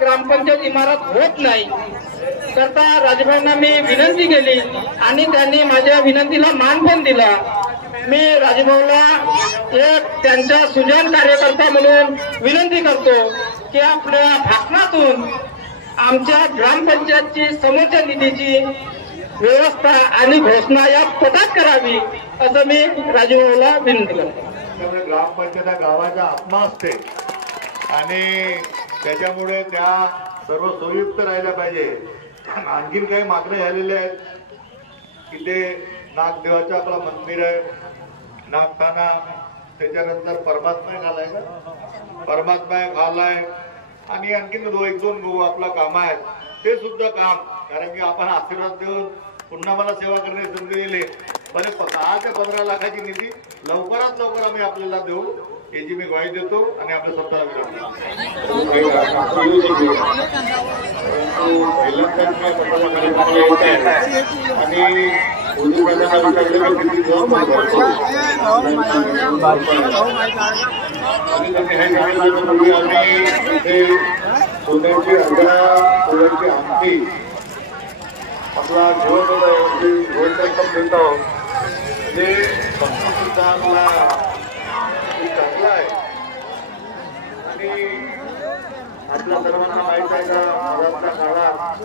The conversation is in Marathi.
ग्रामपंचायत इमारत होत नाही करता राजभाईंना मी विनंती केली आणि त्यांनी माझ्या विनंतीला मान पण दिला। मी राजभाऊला एक त्यांचा सुजाण कार्यकर्ता म्हणून विनंती करतो की आपल्या भाषणातून आमच्या ग्रामपंचायतची समोरच्या निधीची व्यवस्था आणि घोषणा या पटात करावी असं मी राजभाऊला विनंती करतो। ग्रामपंचायत गावाचा आत्मा असते आणि त्याच्यामुळे त्या सर्व सोयीयुक्त राहिल्या पाहिजे। आणखीन काही मागण्या झालेल्या आहेत की ते नागदेवाचं आपला मंदिर आहे, नागखाना, त्याच्यानंतर परमात्मा घालाय ना, परमात्मा घालाय आणि आणखीन एक दोन गो आपला काम आहेत ते सुद्धा काम, कारण की आपण आशीर्वाद देऊन पुन्हा मला सेवा करण्याची संधी दिली। पण 10 ते 15 लाखाची निधी लवकरात लवकर आम्ही आपल्याला देऊ याची मी ग्वाही देतो आणि आपल्या स्वतःला विनंती सोन्याची आमची आपला गोल्ड देतो म्हणजे सुद्धा आम्हाला चांगला आहे आणि आपल्या सर्वांना माहित आहे का काळात